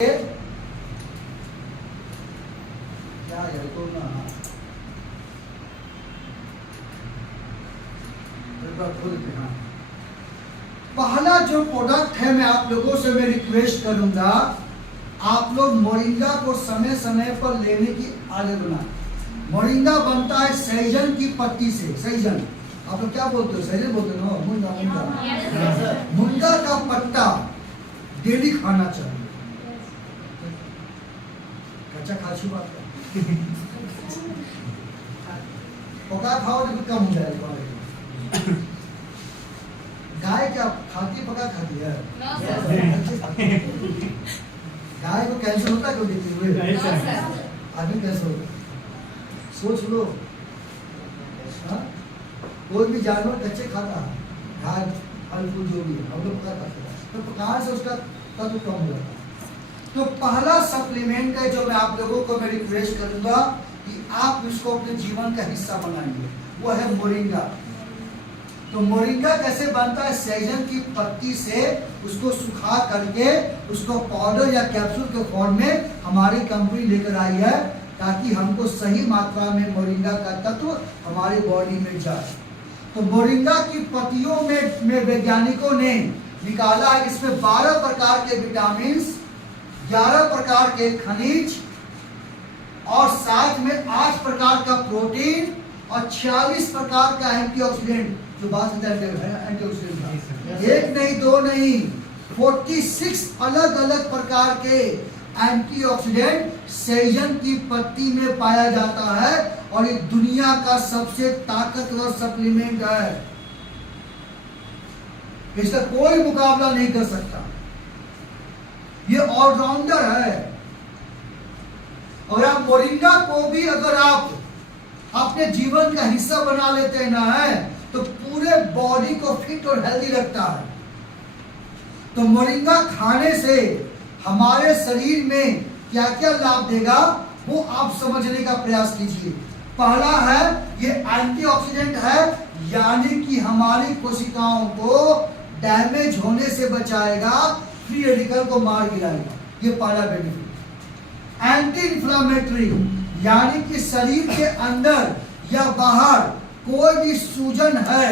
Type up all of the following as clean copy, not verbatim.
क्या है तो ना पहला जो प्रोडक्ट है मैं आप लोगों से मैं रिक्वेस्ट करूंगा, आप लोग मोरिंगा को समय समय पर लेने की आदत बनाएं। मोरिंगा बनता है सहजन की पत्ती से। सहजन आप लोग क्या बोलते हो? सहजन बोलते हो? मुनगा मुनगा मुनगा का पत्ता डेली खाना चाहिए। कच्चा खाची बात है, पका खाओ तो कम हो जाएगा। गाय क्या खाती पका खाती है? गाय को कैंसर होता है क्यों देते हुए? आदमी कैंसर होता है? सोच लो, कोई भी जानवर कच्चे खाता है, घास फल फूल जो भी है हम लोग पका खाते हैं, तो पकाने से उसका तत्व कम हो जाता है। तो पहला सप्लीमेंट है जो मैं आप लोगों को मैं रिक्वेस्ट करूंगा कि आप इसको अपने जीवन का हिस्सा बनाएंगे, वो है मोरिंगा। तो मोरिंगा कैसे बनता है? सहजन की पत्ती से उसको सुखा करके उसको पाउडर या कैप्सूल के फॉर्म में हमारी कंपनी लेकर आई है, ताकि हमको सही मात्रा में मोरिंगा का तत्व हमारी बॉडी में जाए। तो मोरिंगा की पत्तियों में वैज्ञानिकों ने निकाला है, इसमें 12 प्रकार के विटामिन, 11 प्रकार के खनिज और साथ में 8 प्रकार का प्रोटीन और 46 प्रकार का एंटीऑक्सीडेंट, जो बात है एंटीऑक्सीडेंट, एक नहीं दो नहीं 46 अलग अलग प्रकार के एंटीऑक्सीडेंट सहजन की पत्ती में पाया जाता है, और ये दुनिया का सबसे ताकतवर सप्लीमेंट है। इसका कोई मुकाबला नहीं कर सकता, ये ऑलराउंडर है। और आप मोरिंगा को भी अगर आप अपने जीवन का हिस्सा बना लेते हैं ना है, तो पूरे बॉडी को फिट और हेल्दी रखता है। तो मोरिंगा खाने से हमारे शरीर में क्या क्या लाभ देगा वो आप समझने का प्रयास कीजिए। पहला है ये एंटीऑक्सीडेंट है, यानी कि हमारी कोशिकाओं को डैमेज होने से बचाएगा, फ्री रेडिकल को मार गिराएगा, ये पहला बेनिफिट। एंटी इंफ्लेमेटरी, यानी कि शरीर के अंदर या बाहर कोई भी सूजन है,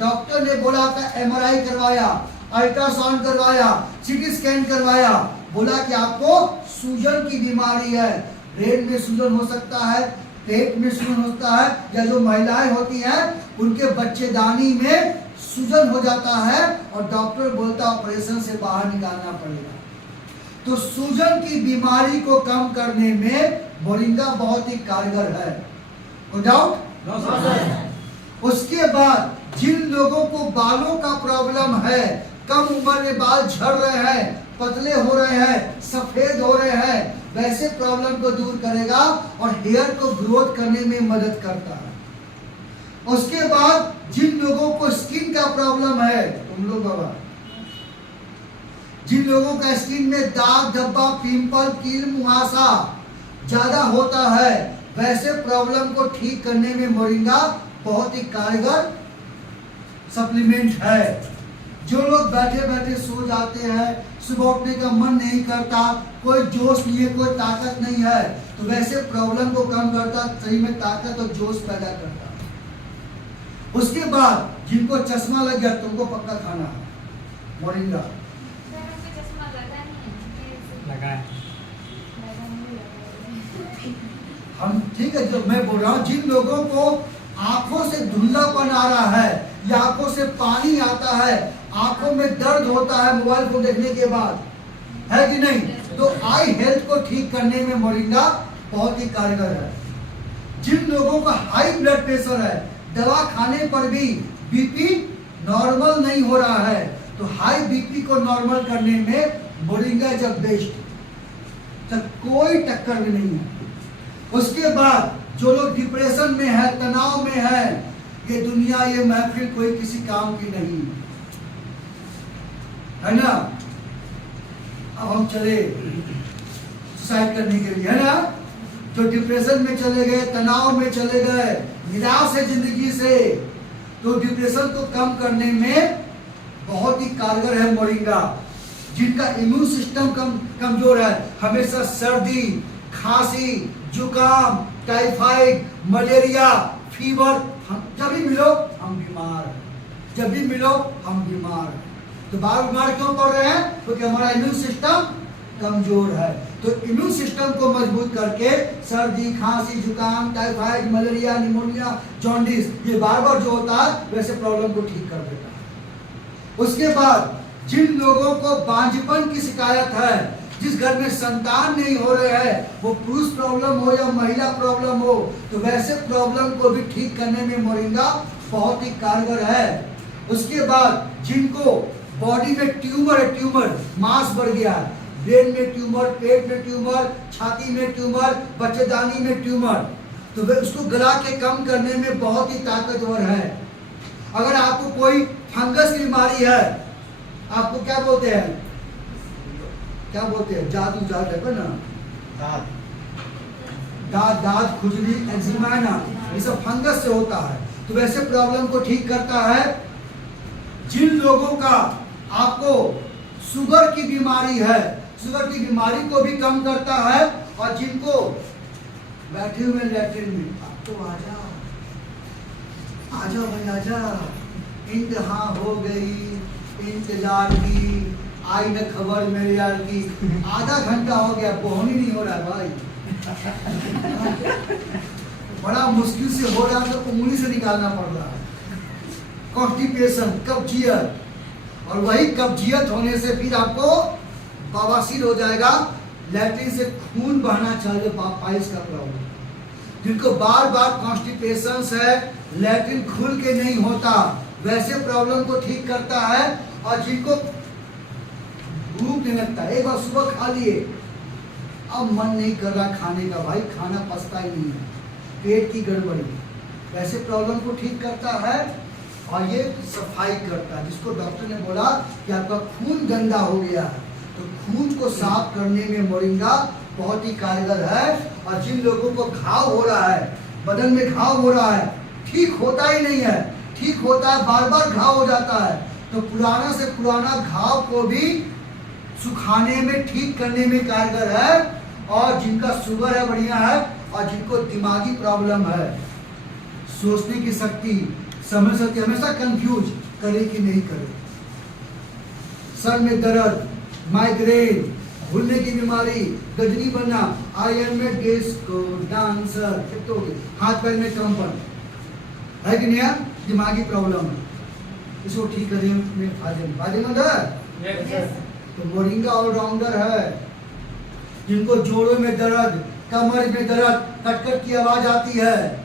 डॉक्टर ने बोला था एमआरआई करवाया, अल्ट्रासाउंड करवाया, सीटी स्कैन करवाया, बोला कि आपको सूजन की बीमारी है, ब्रेन में सूजन हो सकता है, पेट में सूजन होता है, या जो महिलाएं होती हैं उनके बच्चेदानी में सूजन हो जाता है और डॉक्टर बोलता ऑपरेशन से बाहर निकालना पड़ेगा। तो सूजन की बीमारी को कम करने में मोरिंगा बहुत ही कारगर है, नो डाउट। उसके बाद जिन लोगों को बालों का प्रॉब्लम है, कम उम्र में बाल झड़ रहे हैं, पतले हो रहे हैं, सफेद हो रहे हैं, वैसे प्रॉब्लम को दूर करेगा और हेयर को ग्रोथ करने में मदद करता है। उसके बाद जिन लोगों को स्किन का प्रॉब्लम है, तुम लोग बाबा, जिन लोगों का स्किन में दाग धब्बा, पिंपल, कील, मुहासा ज्यादा होता है, वैसे प्रॉब्लम को ठीक करने में मोरिंगा बहुत ही कारगर सप्लीमेंट है। जो लोग बैठे बैठे सो जाते हैं, सुबह उठने का मन नहीं करता, कोई जोश नहीं है, कोई ताकत नहीं है, तो वैसे प्रॉब्लम को कम करता, शरीर में ताकत और जोश पैदा करता। उसके बाद जिनको चश्मा लग गया, तुमको पक्का खाना है मोरिंगा। हम ठीक है, जो मैं बोल रहा हूँ, जिन लोगों को आंखों से धुंधलापन आ रहा है या आंखों से पानी आता है, आंखों में दर्द होता है मोबाइल फोन देखने के बाद, है कि नहीं, तो आई हेल्थ को ठीक करने में मोरिंगा बहुत ही कारगर है। जिन लोगों का हाई ब्लड प्रेशर है, दवा खाने पर भी बीपी नॉर्मल नहीं हो रहा है, तो हाई बीपी को नॉर्मल करने में मोरिंगा इज बेस्ट, तो कोई टक्कर भी नहीं है। उसके बाद जो लोग डिप्रेशन में है, तनाव में है, ये दुनिया, ये महफिल कोई किसी काम की नहीं है ना। अब हम चले सुसाइड करने के लिए, है ना, जो डिप्रेशन में चले गए, तनाव में चले गए, निराश है जिंदगी से, तो डिप्रेशन को कम करने में बहुत ही कारगर है मोरिंगा। जिनका इम्यून सिस्टम कमजोर है, हमेशा सर्दी, खांसी, जुकाम, टाइफाइड, मलेरिया, फीवर, जब भी मिलो हम बीमार हैं, जब भी मिलो हम बीमार हैं। तो बार बीमार क्यों पड़ रहे हैं? क्योंकि हमारा इम्यून सिस्टम कमजोर है। तो इम्यून सिस्टम को मजबूत करके सर्दी, खांसी, जुकाम, टाइफाइड, मलेरिया, निमोनिया, जॉन्डिस, ये बार बार जो होता है वैसे प्रॉब्लम को ठीक कर देता है। उसके बाद जिन लोगों को बांझपन की शिकायत है, जिस घर में संतान नहीं हो रहे हैं, वो पुरुष प्रॉब्लम हो या महिला प्रॉब्लम हो, तो वैसे प्रॉब्लम को भी ठीक करने में मोरिंगा बहुत ही कारगर है। उसके बाद जिनको बॉडी में ट्यूमर है, ट्यूमर मांस बढ़ गया है, ब्रेन में ट्यूमर, पेट में ट्यूमर, छाती में ट्यूमर, बच्चेदानी में ट्यूमर, तो वे उसको गला के कम करने में बहुत ही ताकतवर है। अगर आपको कोई फंगस की बीमारी है, आपको क्या बोलते हैं, क्या बोलते हैं, जादू है ना, दाद, खुजली, एक्जिमा है ना, ये सब फंगस से होता है। तो वैसे प्रॉब्लम को ठीक करता है। जिन लोगों का आपको शुगर की बीमारी है, शुगर की बीमारी को भी कम करता है। और जिनको बैठे हुए लैट्रिन में, आप तो आजा भाई आजा, इंतहा हो गई, इंतजार की, आई न खबर मेरे यार की, आधा घंटा हो गया, पहुंच ही नहीं हो रहा है भाई। बड़ा मुश्किल से हो रहा है, तो उंगली से निकालना पड़ रहा है। कॉन्स्टिपेशन, कब्जियत, और वही कब्जियत होने से फिर आपको बवासीर हो जाएगा, लैट्रिन से खून बहना चाहिए, पाइल्स का प्रॉब्लम। जिनको बार बार कॉन्स्टिपेशन है, लैट्रिन खुल के नहीं होता, वैसे प्रॉब्लम को ठीक करता है। और जिनको भूख नहीं लगता, एक बार सुबह खा लिए, अब मन नहीं कर रहा खाने का, भाई खाना पचता ही नहीं है, पेट की गड़बड़ी, वैसे प्रॉब्लम को ठीक करता है। और ये सफाई करता है, जिसको डॉक्टर ने बोला कि आपका खून गंदा हो गया है, तो खून को साफ करने में मोरिंगा बहुत ही कारगर है। और जिन लोगों को घाव हो रहा है, बदन में घाव हो रहा है, ठीक होता ही नहीं है, ठीक होता है बार बार घाव हो जाता है, तो पुराना से पुराना घाव को भी सुखाने में, ठीक करने में कारगर है। और जिनका शुगर है बढ़िया है, और जिनको दिमागी प्रॉब्लम है, सोचने की शक्ति, समझ सकती, हमेशा कंफ्यूज, करे कि नहीं करे, सर में दर्द, माइग्रेन, भूलने की बीमारी, गजनी बनना, आयरन में डिस्को डांसर, हाथ पैर में कंपन है कि नहीं है, दिमागी प्रॉब्लम है, इसको ठीक करने में फायदेमंद है। तो मोरिंगा ऑलराउंडर है। जिनको जोड़ों में दर्द, कमर में दर्द, कटकट की आवाज आती है,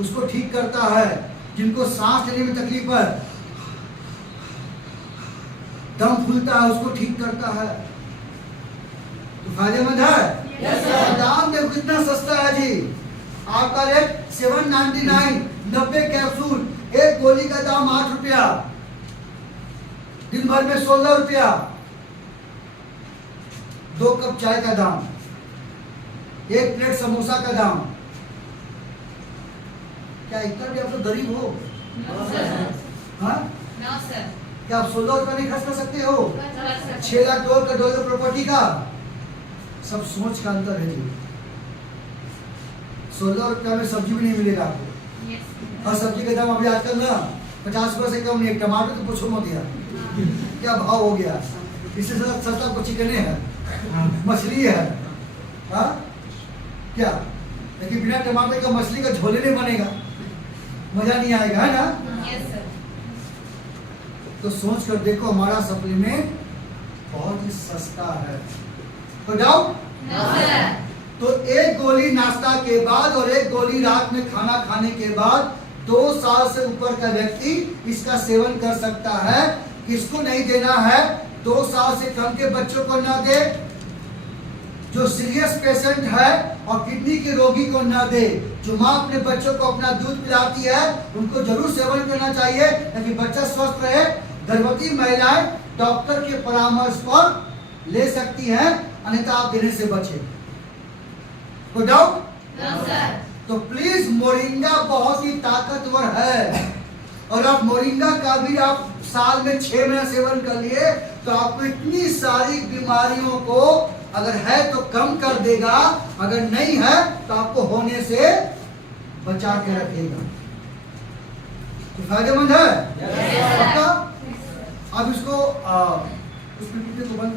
उसको ठीक करता है। जिनको सांस लेने में तकलीफ है, दम फूलता है, उसको ठीक करता है। तो फायदेमंद है। दाम देखो कितना सस्ता है जी, आपका रेट 799, 90 कैप्सूल, एक गोली का दाम 8 रुपया, दिन भर में 16 रुपया, 2 कप चाय का दाम, 1 प्लेट समोसा का दाम। क्या इतना भी आप तो गरीब हो? हाँ? क्या आप 16 रुपया नहीं खर्च कर सकते हो? 6 लाख डॉलर का डॉलर प्रॉपर्टी का, सब सोच का अंतर है जी। 16 रुपया में सब्जी भी नहीं मिलेगा आपको। और सब्जी का दाम अभी आजकल ना 50 रुपये से कम नहीं, टमाटर तो पूछो मत यार, क्या भाव हो गया। इससे सस्ता आपको चिकने है, मछली है, हाँ क्या, लेकिन बिना टमाटर का मछली का झोले नहीं बनेगा, मजा नहीं आएगा, है ना। Yes sir. तो सोच कर देखो, हमारा सप्लीमेंट बहुत ही सस्ता है। तो डाउट? तो एक गोली नाश्ता के बाद और एक गोली रात में खाना खाने के बाद 2 साल से ऊपर का व्यक्ति इसका सेवन कर सकता है। किसको नहीं देना है? 2 साल से कम के बच्चों को ना दे, जो सीरियस पेशेंट है और किडनी के रोगी को ना दे। जो माँ अपने बच्चों को अपना दूध पिलाती है उनको जरूर सेवन करना चाहिए ताकि बच्चा स्वस्थ रहे। गर्भवती महिलाएं डॉक्टर के परामर्श पर ले सकती हैं, अन्यथा आप देने से बचे। कोई डाउट? तो प्लीज मोरिंगा बहुत ही ताकतवर है, और आप मोरिंगा का भी आप साल में 6 महीना सेवन कर लिए तो आपको इतनी सारी बीमारियों को अगर है तो कम कर देगा, अगर नहीं है तो आपको होने से बचा के रखेगा। तो फायदेमंद है। पक्का? अब इसको उस पीपीटी को बंद